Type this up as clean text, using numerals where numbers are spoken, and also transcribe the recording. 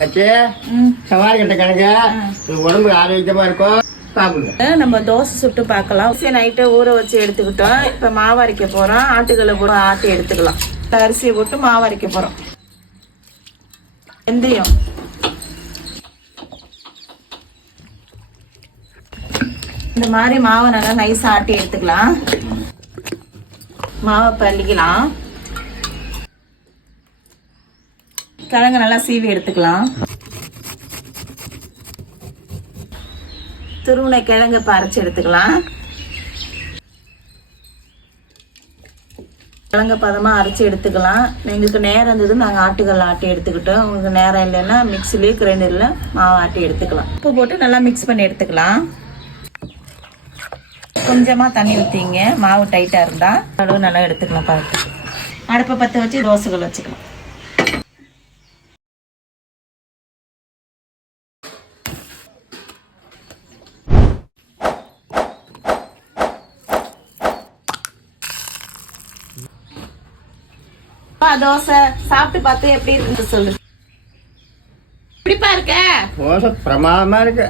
சவாரி கட்ட கணக்கு உடம்பு ஆரோக்கியமா இருக்கும். சாப்பிடுங்க. நம்ம தோசை சுட்டு பார்க்கலாம். நைட்டை ஊற வச்சு எடுத்துக்கிட்டோம். இப்ப மாவு அரைக்க போறோம். ஆட்டுக்கல்ல போட்டு ஆட்டி எடுத்துக்கலாம். அரிசியை போட்டு மாவு அரைக்க போறோம். வெந்தயம், இந்த மாதிரி மாவை நல்லா நைஸா ஆட்டி எடுத்துக்கலாம். மாவை பள்ளிக்கலாம். கிழங்கு நல்லா சீவி எடுத்துக்கலாம். துருவின கிழங்கு அரைச்சி எடுத்துக்கலாம். கிழங்கு பதமா அரைச்சி எடுத்துக்கலாம். எங்களுக்கு நேரம் இருந்தது நாங்கள் ஆட்டுக்கல்ல ஆட்டி எடுத்துக்கிட்டோம். உங்களுக்கு நேரம் இல்லைன்னா மிக்சிலேயே கிரைண்டர்ல மாவு ஆட்டி எடுத்துக்கலாம். உப்பு போட்டு நல்லா மிக்ஸ் பண்ணி எடுத்துக்கலாம். கொஞ்சமா தண்ணி ஊற்றிங்க. மாவு டைட்டா இருந்தா அளவு நல்லா எடுத்துக்கலாம். பார்த்து அடுப்பை பற்ற வச்சு தோசைகள் வச்சுக்கலாம். தோசை சாப்பிட்டு பார்த்து எப்படி இருக்குன்னு சொல்லு. எப்படிப்பா இருக்க? பிரமாதமா இருக்கு.